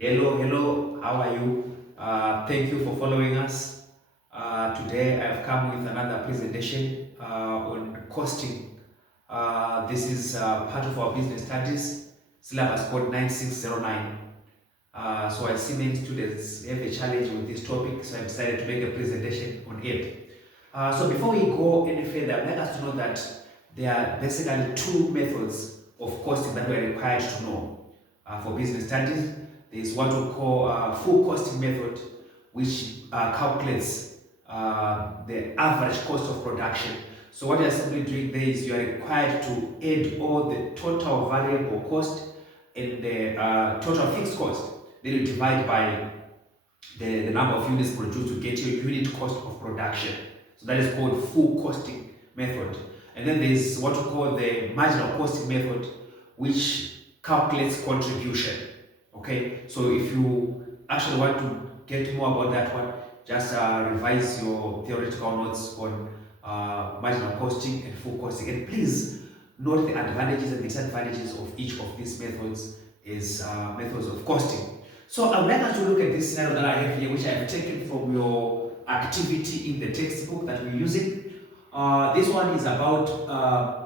Hello, how are you? Thank you for following us. Today I've come with another presentation on costing. This is part of our business studies syllabus code 9609. So I see many students have a challenge with this topic, so I decided to make a presentation on it. So before we go any further, I'd like us to know that there are basically two methods of costing that we are required to know for business studies. There is what we call full costing method, which calculates the average cost of production. So what you're simply doing there is you are required to add all the total variable cost and the total fixed cost. Then you divide by the number of units produced to get your unit cost of production. So that is called full costing method. And then there's what we call the marginal costing method, which calculates contribution. Okay, so if you actually want to get more about that one, just revise your theoretical notes on marginal costing and full costing. And please note the advantages and disadvantages of each of these methods as methods of costing. So I would like us to look at this scenario that I have here, which I have taken from your activity in the textbook that we're using. This one is about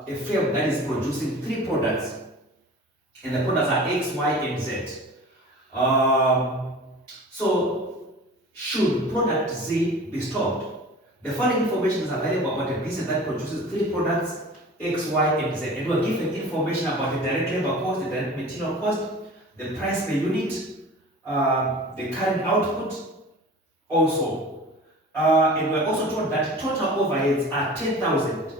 a firm that is producing three products, and the products are X, Y, and Z. So, should product Z be stopped? The following information is available about a business that produces three products, X, Y, and Z. And we're given information about the direct labor cost, the direct material cost, the price per unit, the current output also. And we're also told that total overheads are 10,000.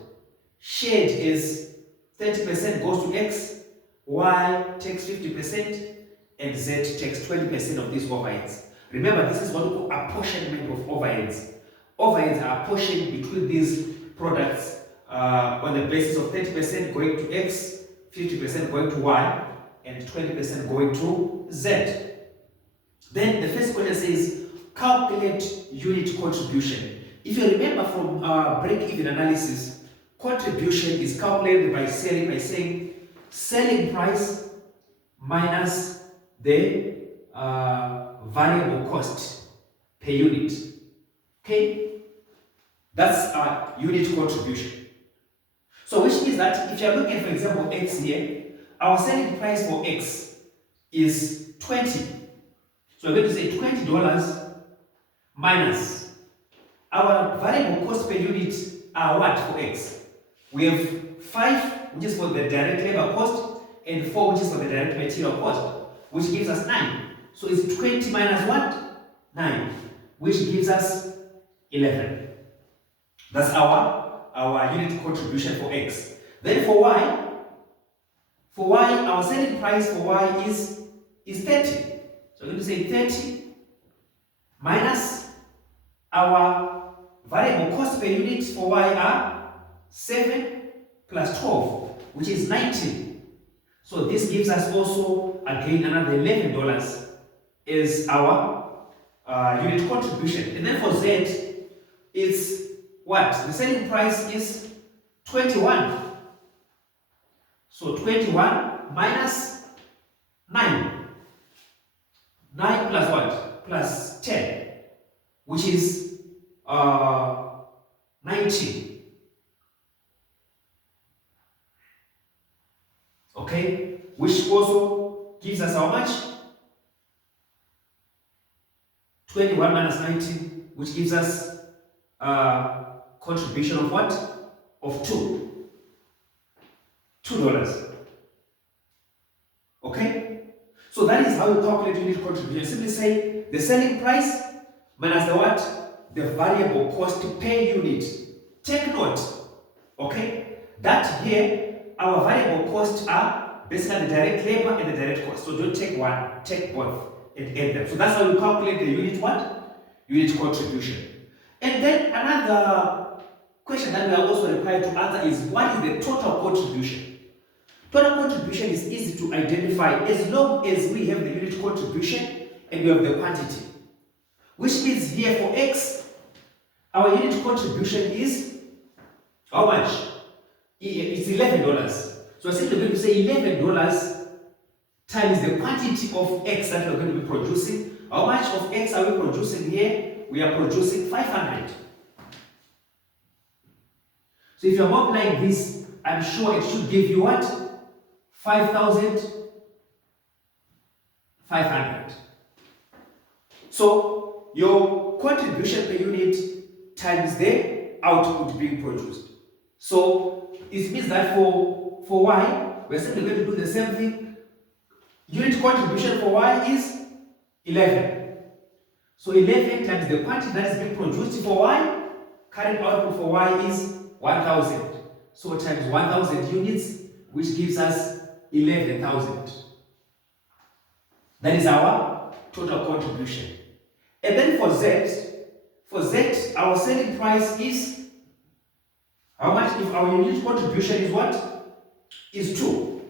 Shared is 30% goes to X, Y takes 50%, and Z takes 20% of these overheads. Remember, this is what we call apportionment of overheads. Overheads are apportioned between these products on the basis of 30% going to X, 50% going to Y, and 20% going to Z. Then the first question says, calculate unit contribution. If you remember from break-even analysis, contribution is calculated by saying selling price minus the variable cost per unit. Okay? That's our unit contribution. So which means that if you're looking at, for example, X here, our selling price for X is 20. So we're going to say $20 minus our variable cost per unit are what for X? We have 5, which is for the direct labor cost, and 4, which is for the direct material cost, which gives us 9. So it's 20 minus what? 9, which gives us 11. That's our unit contribution for X. Then for Y, our selling price for Y is 30. So we're going to say 30 minus our variable cost per unit for Y are 7 plus 12, which is 19. So this gives us also, again, another $11 is our unit contribution. And then for Z, it's what? The selling price is 21. So 21 minus 9. 9 plus what? Plus 10, which is 19. Okay, which also gives us how much? 21 minus 19, which gives us contribution of what? Of $2. Okay, so that is how you calculate unit contribution. Simply say the selling price minus the what? The variable cost per unit. Take note, okay, that here our variable costs are basically the direct labor and the direct cost. So don't take one, take both and add them. So that's how you calculate the unit what? Unit contribution. And then another question that we are also required to answer is, what is the total contribution? Total contribution is easy to identify as long as we have the unit contribution and we have the quantity. Which means here for X, our unit contribution is how much? It's $11. So I simply going to say $11 times the quantity of X that we're going to be producing. How much of X are we producing here? We are producing 500. So if you're multiplying this, I'm sure it should give you what? 5,500. So your contribution per unit times the output being produced. So it means that for Y, we're simply going to do the same thing. Unit contribution for Y is 11. So 11 times the quantity that is being produced for Y, current output for Y is 1,000. So times 1,000 units, which gives us 11,000. That is our total contribution. And then for Z, our selling price is how much? If our unit contribution is what? Is 2.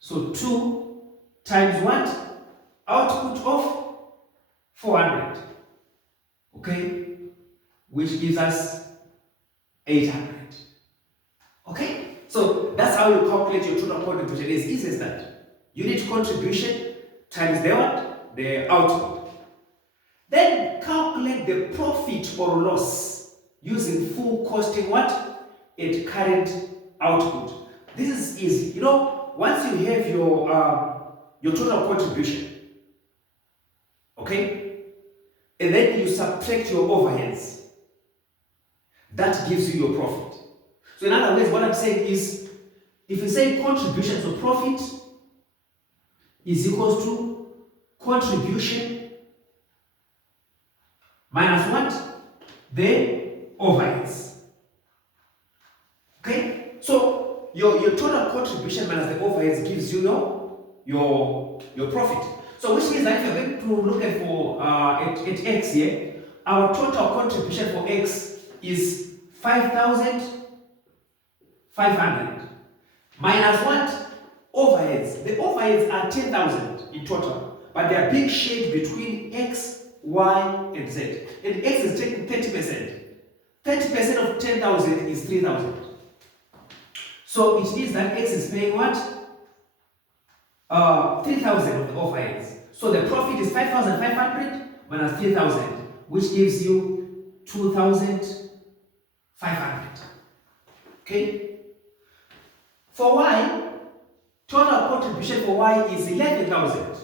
So 2 times what? Output of 400. Okay? Which gives us 800. Okay? So that's how you calculate your total contribution. It's easy as that. Unit contribution times the what? The output. Then calculate the profit or loss using full costing what? At current output. This is easy. You know, once you have your total contribution, okay, and then you subtract your overheads, that gives you your profit. So in other words, what I'm saying is, if you say contribution to profit is equals to contribution minus what? The overheads. Okay? So your total contribution minus the overheads gives you your profit. So which means that if you're going to look at for at X here, our total contribution for X is 5,500 minus what? Overheads. The overheads are 10,000 in total, but they are being shared between X, Y, and Z. And X is taking 30%. 30% of 10,000 is 3,000. So it means that X is paying what? 3,000 of the overheads. So the profit is 5,500 minus 3,000, which gives you 2,500. Okay? For Y, total contribution for Y is 11,000.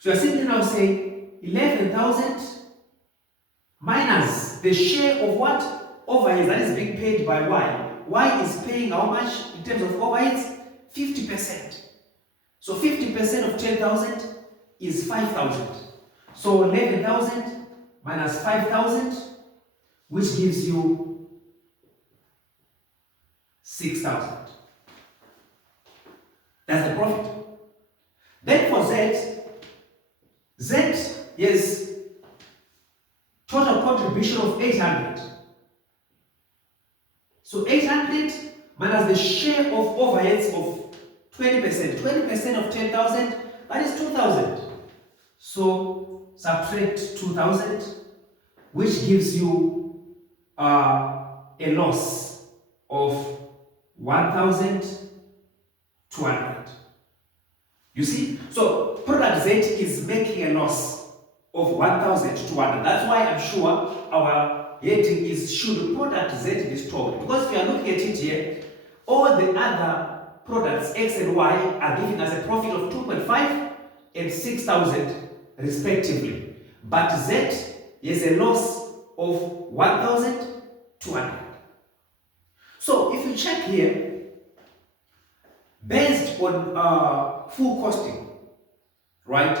So you're simply now saying 11,000 minus the share of what? Overheads that is being paid by Y. Y is paying how much in terms of overheads? 50%. So 50% of 10,000 is 5,000. So 11,000 minus 5,000, which gives you 6,000. That's the profit. Then for Z is total contribution of 800. So 800 minus the share of overheads of 20%. 20% of 10,000, that is 2,000. So subtract 2,000, which gives you a loss of 1,200. You see? So product Z is making a loss of 1,200. That's why I'm sure our heading is should product Z be stopped. Because if you are looking at it here, all the other products X and Y are giving us a profit of 2.5 and 6,000 respectively. But Z is a loss of 1,200. So if you check here, based on full costing, right,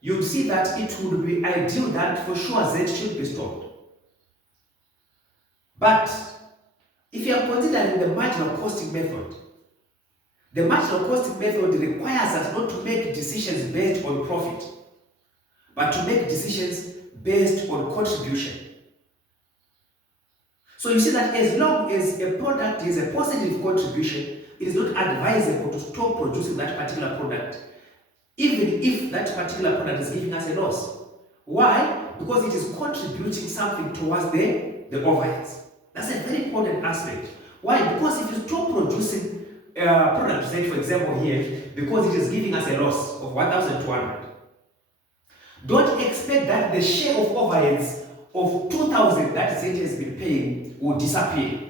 you'll see that it would be ideal that for sure Z should be stopped. But if you are considering the marginal costing method, the marginal costing method requires us not to make decisions based on profit, but to make decisions based on contribution. So you see that as long as a product is a positive contribution, it is not advisable to stop producing that particular product, even if that particular product is giving us a loss. Why? Because it is contributing something towards the overheads. That's a very important aspect. Why? Because if you stop producing product Z, for example, here, because it is giving us a loss of 1,200. Don't expect that the share of overheads of 2,000 that Z has been paying will disappear.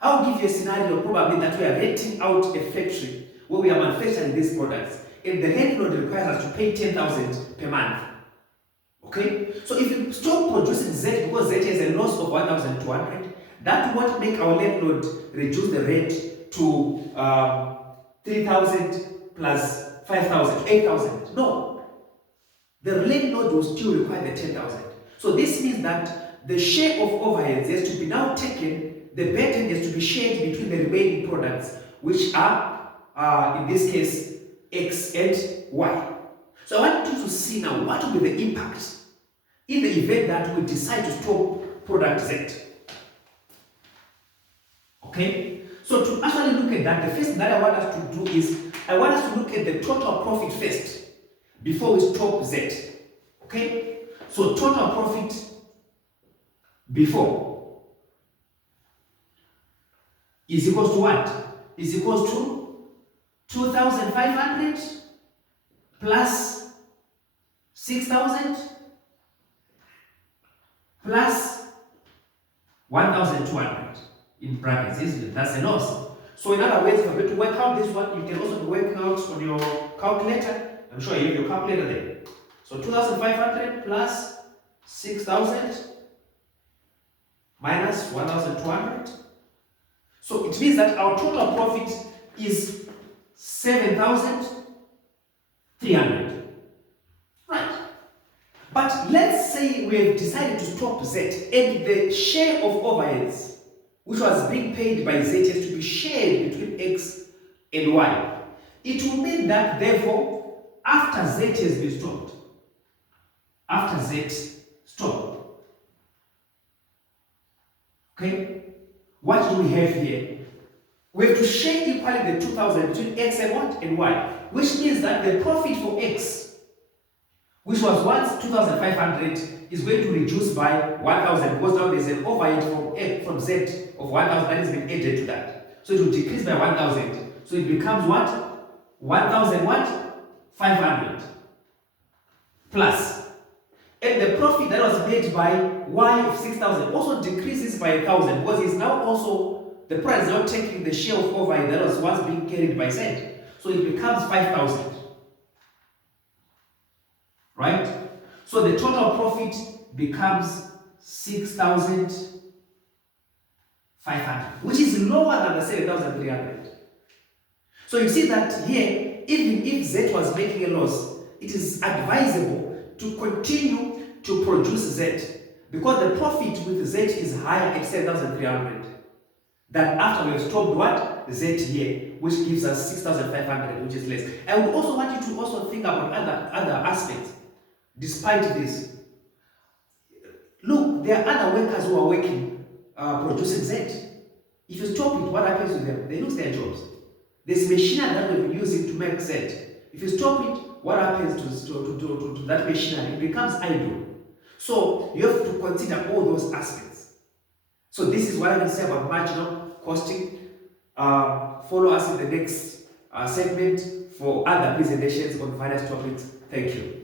I'll give you a scenario probably that we are renting out a factory where we are manufacturing these products, and the landlord requires us to pay 10,000 per month. Okay? So if you stop producing Z because Z has a loss of 1,200, that won't make our landlord reduce the rent to 3,000 plus 5,000, 8,000. No. The landlord will still require the 10,000. So this means that the share of overheads has to be now taken, the burden has to be shared between the remaining products, which are, in this case, X and Y. So I want you to see now what will be the impact in the event that we decide to stop product Z. Okay? So to actually look at that, the first thing that I want us to do is, I want us to look at the total profit first, before we stop Z. Okay? So total profit before is equals to what? Is equals to 2,500 plus 6,000 plus 1,200 in brackets, isn't it? That's a loss. So in other words, if you're going to work out this one, you can also be working out on your calculator. I'm sure you have your calculator there. So 2,500 plus 6,000 minus 1,200. So it means that our total profit is 7,300. Right. But let's say we have decided to stop Z, and the share of overheads, which was being paid by Z, has to be shared between X and Y. It will mean that, therefore, after Z has been stopped, okay, what do we have here? We have to share equally the 2,000 between X and what? And Y, which means that the profit for X, which was once 2,500, is going to reduce by 1,000 because now there's an overhead from Z of 1,000 that has been added to that. So it will decrease by 1,000. So it becomes what? 1,000 what? 500 plus. And the profit that was made by Y of 6,000 also decreases by 1,000 because it's now also, the price is now taking the share of overhead that was once being carried by Z. So it becomes 5,000. Right? So the total profit becomes 6,500, which is lower than the 7,300. So you see that here, even if Z was making a loss, it is advisable to continue to produce Z, because the profit with Z is higher at 7,300 than after we have stopped what? Z here, which gives us 6,500, which is less. I would also want you to also think about other aspects. Despite this, look, there are other workers who are working, producing Z. If you stop it, what happens to them? They lose their jobs. There's machinery that we've been using to make Z. If you stop it, what happens to that machinery? It becomes idle. So you have to consider all those aspects. So this is what I can say about marginal costing. Follow us in the next segment for other presentations on finance topics. Thank you.